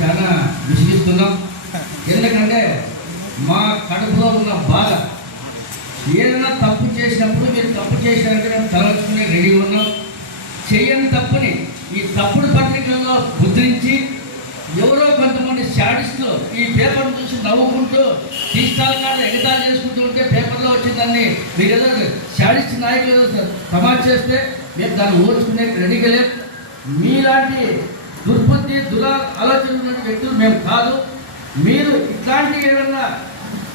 చాలా విసిగిస్తున్నాం ఎందుకంటే మా కడుపులో ఉన్న బాధ ఏదైనా తప్పు చేసినప్పుడు మీరు తప్పు చేసినారంటే మేము తలచుకునే రెడీ ఉన్నాం. చేయని తప్పుని ఈ తప్పుడు పత్రికల్లో ముద్రించి ఎవరో కొంతమంది షాడిస్టులు ఈ పేపర్ చూసి నవ్వుకుంటూ తీస్తాల కాదు ఎగతాలు చేసుకుంటూ ఉంటే పేపర్లో వచ్చిందని మీరు ఏదో శాడిస్ట్ నాయకులు ఏదో సమాజ్ చేస్తే మేము దాన్ని ఓర్చుకునే రెడీగా లేదు మీలాంటి దుర్బుద్ధి దురా ఆలోచన వ్యక్తులు మేము కాదు. మీరు ఇట్లాంటి ఏదన్నా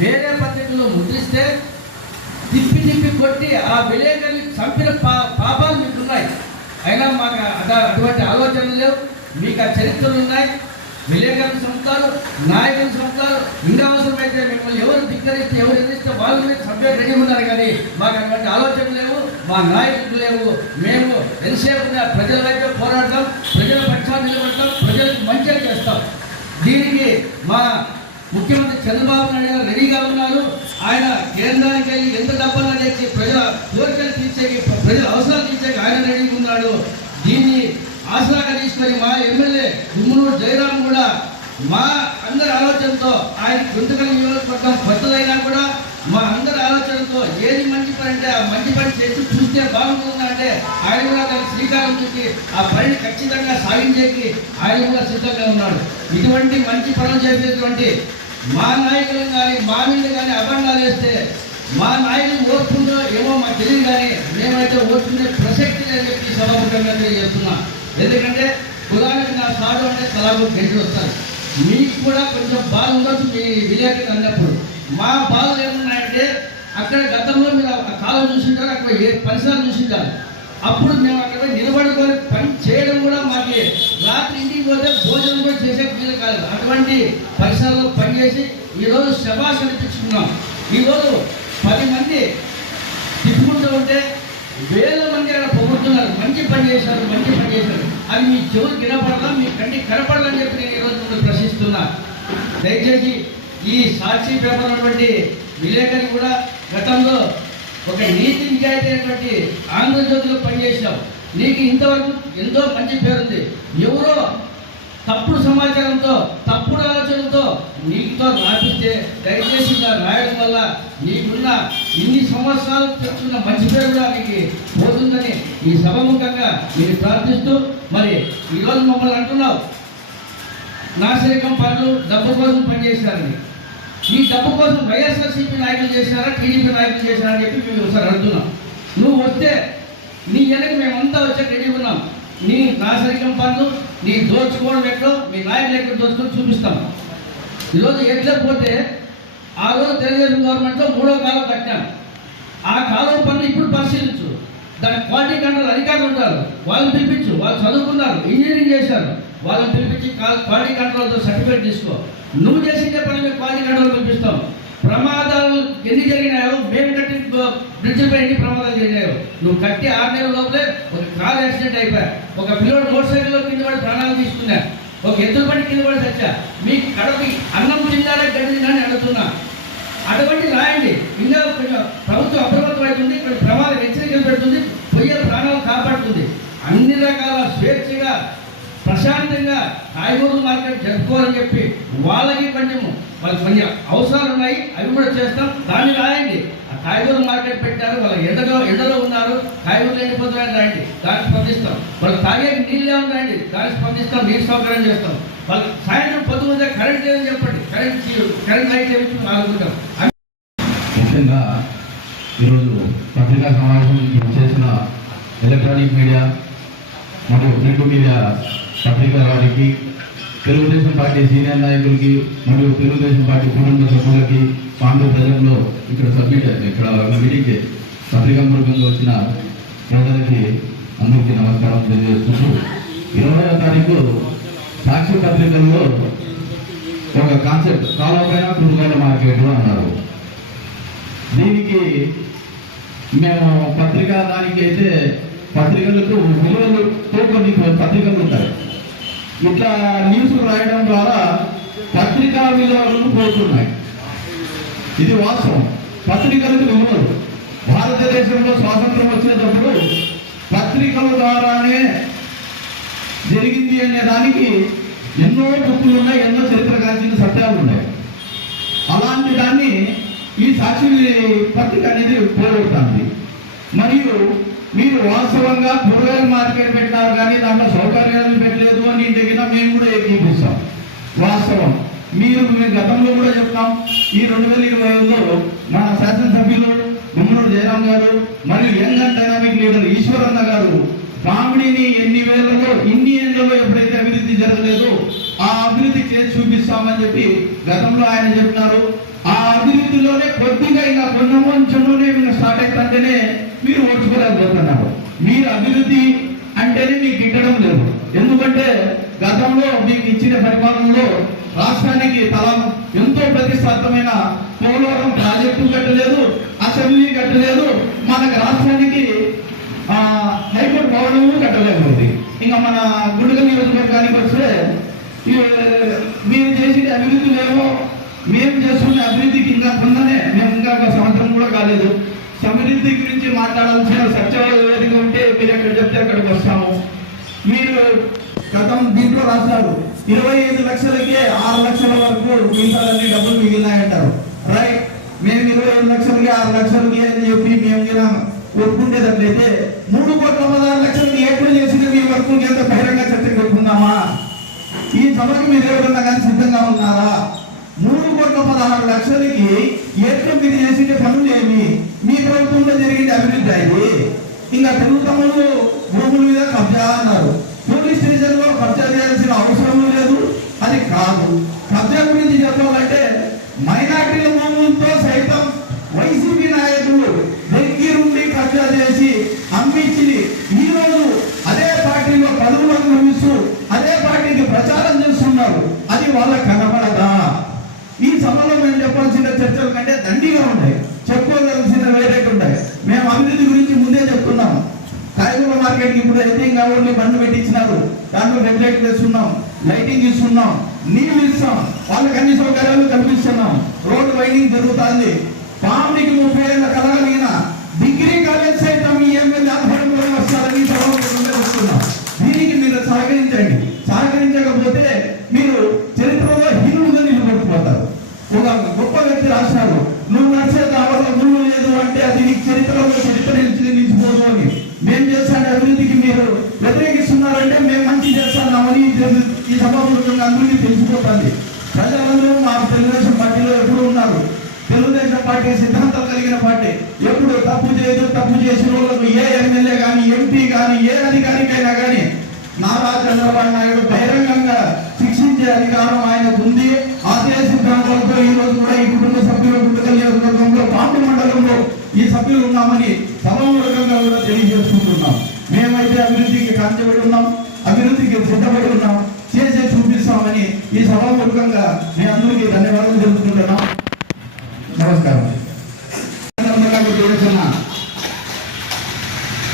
వేరే పద్ధతిలో ముద్రిస్తే తిప్పి తిప్పి కొట్టి ఆ విలేకరిని చంపిన పా పాపాలు మీకున్నాయి. అయినా మాకు అటువంటి ఆలోచనలు లేవు. మీకు ఆ చరిత్రలు ఉన్నాయి. విలేకరుల చంపుతారు నాయకులు చంపుతారు ఇంకా అవసరమైతే మిమ్మల్ని ఎవరు ధిక్కరిస్తే ఎవరు ఎదిరిస్తే వాళ్ళు మీరు సభ్యులు రెడీ ఉన్నారు కానీ మాకు అటువంటి ఆలోచన లేవు మా నాయకులు లేవు. మేము ఎంతసేపు ప్రజల వైపు పోరాడతాం ప్రజల పక్షాన్ని నిలబడతాం ప్రజలకు మంచిగా చేస్తాం. దీనికి మా ముఖ్యమంత్రి చంద్రబాబు నాయుడు గారు రెడీగా ఉన్నారు. ఆయన కేంద్రానికి వెళ్ళి ఎంత డబ్బులు తెచ్చి ప్రజల కోరికలు తీర్చే ప్రజల అవసరాలు తీర్చే ఆయన రెడీగా ఉన్నాడు. దీన్ని ఆసరాగా తీసుకొని మా ఎమ్మెల్యే గుమ్మనూరు జయరాం కూడా మా అందరి ఆలోచనతో ఆయన గుంతకల్ నియోజకవర్గం కొత్తదైనా కూడా మా అందరి ఆలోచనతో ఏది మంచి పని అంటే ఆ మంచి పని చేసి చూస్తే బాగుంటుందంటే ఆయన కూడా దానికి శ్రీకారం చుట్టి ఆ పనిని ఖచ్చితంగా సాగించేకి ఆయన కూడా సిద్ధంగా ఉన్నాడు. ఇటువంటి మంచి పనులు చేసేటువంటి మా నాయకులు కానీ మా మీద కానీ అభండాలు వేస్తే మా నాయకులు ఓర్పుందో ఏమో మాకు తెలియదు కానీ మేమైతే ఓర్చుకునే ప్రసక్తి లేదని చెప్పి సభాముఖంగా తెలియజేస్తున్నాం. ఎందుకంటే కులానికి నా సాడు అంటే తలాగు గెలిచి వస్తారు. మీకు కూడా కొంచెం బాధ ఉండొచ్చు మీ విలేకరులు అన్నప్పుడు. మా బాధలు ఏమున్నాయంటే అక్కడ గతంలో మీరు ఆ కాలం చూసింటారు అక్కడ ఏ పరిసరాలు చూసింటారు. అప్పుడు మేము అక్కడ నిలబడుకొని పని చేయడం కూడా మాకు. రాత్రి ఇంటికి పోతే భోజనం కూడా చేసే వీలు కాదు అటువంటి పరిసరాల్లో పనిచేసి ఈరోజు శబాష్ అనిపించుకున్నాం ఈరోజు పది మంది తిప్పుకుంటూ ఉంటే వేల మంది అక్కడ పొగుడుతున్నారు. మంచి పని చేశారు మంచి పని చేశారు. అది మీ చెవులు వినపడదా మీ కంటికి కనపడాలని చెప్పి నేను ఈరోజు మిమ్మల్ని ప్రశ్నిస్తున్నా. దయచేసి ఈ సాక్షి పేపర్ ఉన్నటువంటి విలేకరి కూడా గతంలో ఒక నీతి నిజాయితీ అయినటువంటి ఆంధ్రజ్యోతిలో పనిచేసినావు నీకు ఇంతవరకు ఎంతో మంచి పేరుంది. ఎవరో తప్పుడు సమాచారంతో తప్పుడు ఆలోచనలతో నీకుతో రాపిస్తే దయచేసి ఇలా రాయడం వల్ల నీకున్న ఇన్ని సంవత్సరాలు చెప్తున్న మంచి పేరు కూడా నీకు పోతుందని ఈ సభముఖంగా మీరు ప్రార్థిస్తూ మరి ఈరోజు మమ్మల్ని అంటున్నావు. నాశరికం పనులు డబ్బు కోసం పనిచేశారని. ఈ డబ్బు కోసం వైఎస్ఆర్సీపీ నాయకులు చేసినారా టీడీపీ నాయకులు చేసినారా అని చెప్పి మేము ఒకసారి అడుగుతున్నాం నువ్వు వస్తే నీ వెనక మేమంతా వచ్చే రెడీ ఉన్నాం. నీ నాశరికం పనులు నీ దోచుకోవడం ఎక్కడో మీ నాయకులు ఎక్కడ దోచుకొని చూపిస్తాం. ఈరోజు ఎట్లా పోతే ఆ రోజు తెలుగుదేశం గవర్నమెంట్లో మూడో కాలం కట్టాం. ఆ కాలం పనులు ఇప్పుడు పరిశీలించు. దాని క్వాలిటీ కంట్రోల్ అధికారులు ఉంటారు. వాళ్ళని పిలిపించు. వాళ్ళు చదువుకున్నారు. ఇంజనీరింగ్ చేశారు. వాళ్ళని పిలిపించి క్వాలిటీ కంట్రోల్తో సర్టిఫికేట్ తీసుకో. నువ్వు చేసిందే పని మేము క్వాలిటీ కంట్రోల్ పిలిపిస్తాం. ప్రమాదాలు ఎన్ని జరిగినాయో మేము కట్టి బ్రిడ్జిపై ఎన్ని ప్రమాదాలు జరిగినాయో. నువ్వు కట్టి ఆరు నెలల లోపలే ఒక కార్ యాక్సిడెంట్ అయిపోయా. ఒక పిల్లడు మోటార్ సైకిల్లో కింద వాడు ప్రాణాలు తీసుకున్నా. ఒక ఎద్దు పని కింద కూడా చచ్చా మీ కడపి అన్నం తిన్నాడే గడ్డి అడుగుతున్నా అటువంటి రాయండి. ఇంకా కొంచెం ప్రభుత్వం అప్రమత్తం అవుతుంది ఇక్కడ ప్రమాద హెచ్చరికలు పెడుతుంది. పొయ్యల ప్రాణాలు కాపాడుతుంది. అన్ని రకాల స్వేచ్ఛగా ప్రశాంతంగా కాయగూరల మార్కెట్ జరుపుకోవాలని చెప్పి వాళ్ళకి కొంచెం వాళ్ళకి కొంచెం అవసరాలు ఉన్నాయి. అవి కూడా చేస్తాం. దాన్ని రాయండి. ఆ మార్కెట్ పెట్టారు వాళ్ళ ఎండలో ఎండలో ఉన్నారు. కాయగూరలు ఎండిపోతున్నాయని రండి దాన్ని స్పందిస్తాం. వాళ్ళు తాగే నీళ్ళు ఏమని దాన్ని స్పందిస్తాం నీరు సౌకర్యం చేస్తాం. వాళ్ళు సాయంత్రం పొద్దున కరెంట్ లేదని చెప్పండి. కరెంట్ కరెంట్ లైట్ వేయించి ఆగుతుంటాం ముఖ్యంగా ఈరోజు పత్రికా సమావేశం చేసిన ఎలక్ట్రానిక్ మీడియా మరియు ప్రింట్ మీడియా పత్రికా వారికి తెలుగుదేశం పార్టీ సీనియర్ నాయకులకి మరియు తెలుగుదేశం పార్టీ కుటుంబ సభ్యులకి పాండు ప్రజల్లో ఇక్కడ సబ్మిట్ ఇక్కడ మీటింగ్కి పత్రికా వర్గంలో వచ్చిన ప్రజలకి అందరికీ నమస్కారం తెలియజేస్తున్నాను ఇరవయో తారీఖు సాక్షి పత్రికల్లో ఒక కాన్సెప్ట్ కాలపైన కుటుంబాల మార్కెట్ అన్నారు. దీనికి మేము పత్రిక దానికి అయితే పత్రికలకు విలువలతో కొన్ని పత్రికలు ఉంటాయి. ఇట్లా న్యూస్ రాయడం ద్వారా పత్రికా విలువలను పోతున్నాయి. ఇది వాస్తవం. పత్రికలకు విలువలు. భారతదేశంలో స్వాతంత్రం వచ్చేటప్పుడు పత్రికల ద్వారానే జరిగింది అనే దానికి ఎన్నో బుక్కులు ఉన్నాయి ఎన్నో చరిత్ర కాల్చిన సత్యాలు ఉన్నాయి. అలాంటి దాన్ని ఈ సాక్షి పత్రిక అనేది పోగొడుతుంది మరియు మీరు వాస్తవంగా కూరగాయల మార్కెట్ పెట్టినారు కానీ దాంట్లో సౌకర్యాలు పెట్టలేదు అని దగ్గర మేము కూడా ఏకీపిస్తాం. వాస్తవం. మీరు మేము గతంలో కూడా చెప్తాం. ఈ రెండు వేల ఇరవై ఐదులో మన శాసనసభ్యులు గుమ్మడి జయరాం గారు మరియు young and dynamic leader Eshwaranna గారు కామెడీని ఎన్ని వేలలో ఇన్ని ఏళ్ళలో ఎప్పుడైతే అభివృద్ధి జరగలేదో ఆ అభివృద్ధి చేసి చూపిస్తామని చెప్పి గతంలో ఆయన చెప్పినారు. ఆ అభివృద్ధిలోనే కొద్దిగా ఇంకా కొన్న కొంచెంలోనే మీరు స్టార్ట్ అవుతుంటేనే మీరు ఓడ్చుకోలేకపోతున్నారు మీరు అభివృద్ధి అంటేనే మీకు గిట్టడం లేదు. ఎందుకంటే గతంలో మీకు ఇచ్చిన పరిపాలనలో రాష్ట్రానికి తలం ఎంతో ప్రతిష్టాత్మైన పోలవరం ప్రాజెక్టు కట్టలేదు అసెంబ్లీ కట్టలేదు మనకు రాష్ట్రానికి హైకోర్టు భవనము కట్టలేకపోయింది. ఇంకా మన గుండెల నియోజకవర్గానికి వస్తే మీరు చేసిన అభివృద్ధి లేవో మేము చేసుకునే అభివృద్ధికి ఇంకా కొందనే మేము ఇంకా ఒక సంవత్సరం కూడా కాలేదు. సమృద్ధి గురించి మాట్లాడాల్సిన సత్యవాద వేదిక ఉంటే మీరు ఎక్కడ చెప్తే అక్కడికి వస్తాము. మీరు గతం దీంట్లో రాస్తారు ఇరవై ఐదు లక్షలకే ఆరు లక్షల వరకు మిగతాలన్నీ డబ్బులు మిగిలినాయంటారు. రైట్ మేము ఇరవై ఐదు లక్షలకి ఆరు లక్షలకి అని చెప్పి మేము ఇలా ఒప్పుకునేటట్లయితే మూడు కోట్ల పదహారు లక్షలకి ఎప్పుడు చేసిన మీ వరకు ఎంత బహిరంగ చర్చ పెట్టుకుందామా? ఈ సభకు మీరు ఎవరన్నా కానీ సిద్ధంగా ఉన్నారా? పదహారు లక్షలకి ఎట్లు మీరు చేసిన పనులు ఏమి? మీ ప్రభుత్వంలో జరిగింది అభివృద్ధి ఇది ఇంకా తెలుగు తమ్ముడు భూముల మీద కబ్జా అన్నారు. పోలీస్ స్టేషన్లో కబ్జా చేయాల్సిన అవసరం లేదు. అది కాదు. కబ్జా గురించి చెప్పాలంటే మైనార్టీల భూములతో సైతం వైసీపీ నాయకులు దగ్గరుండి కబ్జా చేసి అమ్మించి ఈ రోజు అదే పార్టీలో పదవులకు నిర్మిస్తూ అదే పార్టీకి ప్రచారం చేస్తున్నారు అది వాళ్ళకి కనబడదా ఈ సభలో మేము చెప్పాల్సిన చర్చల కంటే దండిగా ఉంటాయి. చెప్పుకోగలసిన వేరే ఉంటాయి. మేము అభివృద్ధి గురించి ముందే చెప్తున్నాం. కాయగూర మార్కెట్ ఇప్పుడు అయితే ఇంకా బండ్లు పెట్టించినారు. దాంట్లో వెంటిలేటర్ తెస్తున్నాం. లైటింగ్ ఇస్తున్నాం. నీళ్ళు ఇస్తాం. వాళ్ళకి అన్ని సౌకర్యాలు కల్పిస్తున్నాం. రోడ్డు వైడింగ్ జరుగుతుంది. పాముడికి ముప్పై ఏళ్ళ కళ చేస్తున్నామని ఈ సభ అందరికీ తెలిసిపోతుంది. ప్రజలందరూ మా తెలుగుదేశం పార్టీలో ఎప్పుడు ఉన్నారు. తెలుగుదేశం పార్టీ సిద్ధాంతం కలిగిన పార్టీ. ఎప్పుడు తప్పు చేయదు తప్పు చేసిన వాళ్ళకు ఏ ఎమ్మెల్యే కానీ ఎంపీ కానీ ఏ అధికారికైనా కానీ నారా చంద్రబాబు నాయుడు బహిరంగంగా శిక్షించే అధికారం ఆయనకు ఉంది. అదే సిద్ధాంతాలతో ఈ రోజు కూడా ఈ కుటుంబ సభ్యుల గుంటకల్ నియోజకవర్గంలో పాండు మండలంలో ఈ సభ్యులు ఉన్నామని సభామూలకంగా కూడా తెలియజేసుకుంటున్నాం. మేమైతే అభివృద్ధికి కంచబడి ఉన్నాం అభివృద్ధికి సిద్ధపడి ఉన్నాం చేసే చూపిస్తామని ఈ సభామూలకంగా మీ అందరికీ ధన్యవాదాలు తెలుపుకుంటున్నాం. నమస్కారం.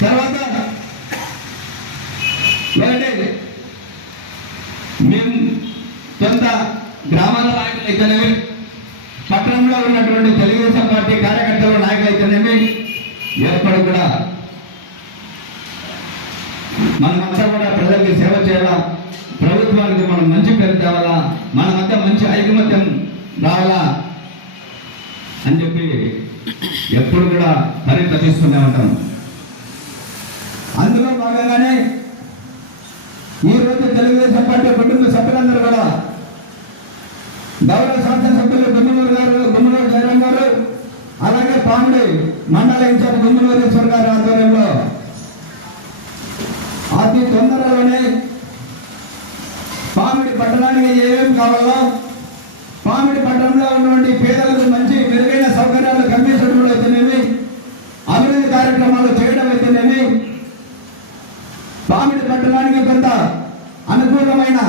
తర్వాత మేము కొంత గ్రామాల నాయకులు అయితేనేమి పట్టణంలో ఉన్నటువంటి తెలుగుదేశం పార్టీ కార్యకర్తల నాయకులు అయితేనేమి ఎప్పుడు కూడా మనమంతా కూడా ప్రజలకి సేవ చేయాలా? ప్రభుత్వానికి మనం మంచి పేరు తేవాలా? మనమంతా మంచి ఐకమత్యం రావాలా? అని చెప్పి ఎప్పుడు కూడా పరితపిస్తూనే ఉంటాం. అందులో భాగంగానే ఈరోజు తెలుగుదేశం పార్టీ కుటుంబ సభ్యులందరూ కూడా గౌరవ శాసనసభ్యులు గుమ్మనూరు గారు గుమ్మనూరు జగన్ గారు అలాగే పాండే మండల ఇన్ఛార్జ్ గుమ్మనూరేశ్వర్ గారి ఆధ్వర్యంలో తొందరలోనే పామిడి పట్టణానికి ఏమేమి కావాలో పామిడి పట్టణంలో ఉన్నటువంటి పేదలకు మంచి మెరుగైన సౌకర్యాలు కల్పించడంలో అయితేనేమి అభివృద్ధి కార్యక్రమాలు చేయడం అయితేనేమి పామిడి పట్టణానికి కొంత అనుకూలమైన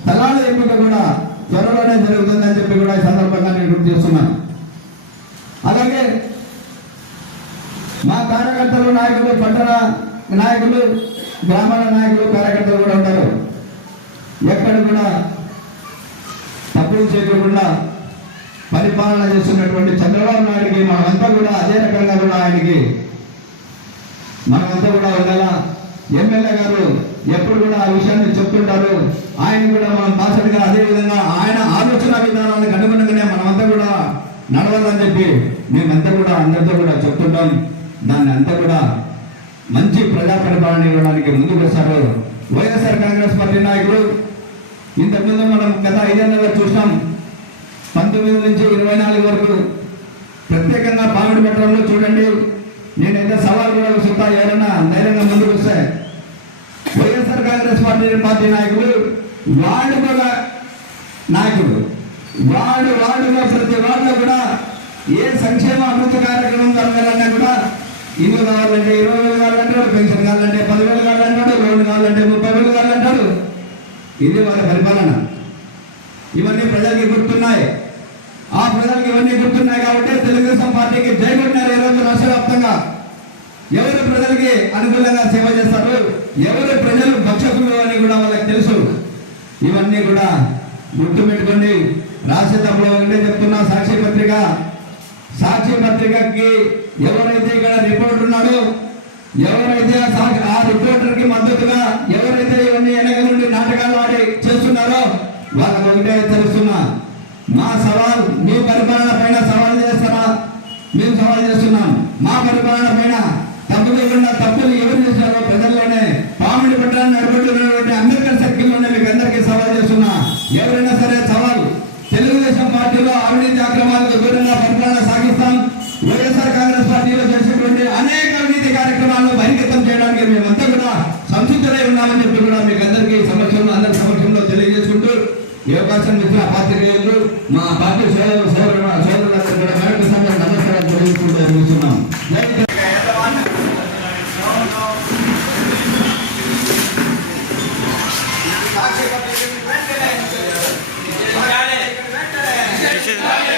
స్థలాల ఎంపిక కూడా త్వరలోనే జరుగుతుందని చెప్పి కూడా ఈ సందర్భంగా నేను గుర్తు చేస్తున్నాను అలాగే మా కార్యకర్తలు నాయకులు పట్టణ నాయకులు గ్రామాల నాయకులు కార్యకర్తలు కూడా ఉంటారు. ఎక్కడ కూడా తప్పులు చేయకుండా పరిపాలన చేస్తున్నటువంటి చంద్రబాబు నాయుడికి మనమంతా కూడా అదే రకంగా కూడా ఆయనకి మనమంతా కూడా ఉండాల ఎమ్మెల్యే గారు ఎప్పుడు కూడా ఆ విషయాన్ని చెప్తుంటారు. ఆయన కూడా మనం బాసటగా అదే విధంగా ఆయన ఆలోచన విధానాలకు అనుగుణంగానే మనమంతా కూడా నడవాలని చెప్పి మేమంతా కూడా అందరితో కూడా చెప్తుంటాం. దాన్ని అంతా కూడా మంచి ప్రజా పరిపాలన ఇవ్వడానికి ముందుకు వస్తారు వైఎస్ఆర్ కాంగ్రెస్ పార్టీ నాయకులు ఇంతకుముందు మనం గత ఐదేళ్ళలో చూసినాం పంతొమ్మిది నుంచి ఇరవై నాలుగు వరకు ప్రత్యేకంగా పాలన పెట్టడంలో చూడండి నేనైతే సవాల్ కూడా వస్తుంటా ఎవరైనా ధైర్యంగా ముందుకు వస్తే. వైఎస్ఆర్ కాంగ్రెస్ పార్టీ పార్టీ నాయకులు వాళ్ళు కూడా నాయకుడు వాడు వాడులో ప్రతి వాళ్ళు కూడా ఏ సంక్షేమ అభివృద్ధి కార్యక్రమం జరగాలన్నా కూడా ఇల్లు కావాలంటే ఇరవై వేలు కావాలంటాడు పెన్షన్ కావాలంటే పదివేలు కావాలంటాడు లోన్ కావాలంటే ముప్పై వేలు కావాలంటాడు. ఇది వాళ్ళ పరిపాలన. ఇవన్నీ ప్రజలకి గుర్తున్నాయి. ఆ ప్రజలకు ఇవన్నీ గుర్తున్నాయి కాబట్టి తెలుగుదేశం పార్టీకి జై కొట్టినారు ఈ రోజు రాష్ట్ర వ్యాప్తంగా. ఎవరు ప్రజలకి అనుకూలంగా సేవ చేస్తారు? ఎవరు ప్రజలు భక్షకులు అని కూడా వాళ్ళకి తెలుసు. ఇవన్నీ కూడా గుర్తుపెట్టుకోండి. రాసేటప్పుడు ఒకటే చెప్తున్నా సాక్షి పత్రిక. సాక్షి పత్రికకి ఎవరైతే ఇక్కడ రిపోర్టర్ ఉన్నాడో ఎవరైతే ఆ సా- రిపోర్టర్కి మద్దతుగా ఎవరైతే ఇవన్నీ వెనక నుండి నాటకాలు ఆడి చేస్తున్నారో వాళ్ళకి ఒకటే తెలుస్తున్నా మా సవాల్ మీ పరిపాలన పైన సవాల్ చేస్తారా? మేము సవాల్ చేస్తున్నాం. మా పరిపాలన పైన తప్పు లేకుండా తప్పులు ఎవరు చేశారో ప్రజల్లోనే పామిడి పట్టణాన్ని నడుపుతున్నటువంటి అంబేద్కర్ సర్కిల్లోనే మీకు అందరికీ సవాల్ చేస్తున్నా. ఎవరైనా సరే సవాల్ తెలుగుదేశం పార్టీలో అవినీతి అక్రమాలకు దూరంగా పరిపాలన సాగిస్తాం. వైఎస్ఆర్ కాంగ్రెస్ పార్టీలో చేసినటువంటి అనేక అవినీతి కార్యక్రమాలను బహిర్గతం చేయడానికి మేమంతా కూడా సంసిద్ధులై ఉన్నామని చెప్పి కూడా మీకు అందరికీ సమక్షంలో అందరి సమక్షంలో తెలియజేసుకుంటూ ఈ అవకాశం ఇచ్చిన పాత్రికేయులు మా పార్టీ సోదరు సోదరు సోదరులందరూ కూడా మరొక సమయం నమస్కారం తెలియజేసుకుంటూ చూస్తున్నాం Yeah.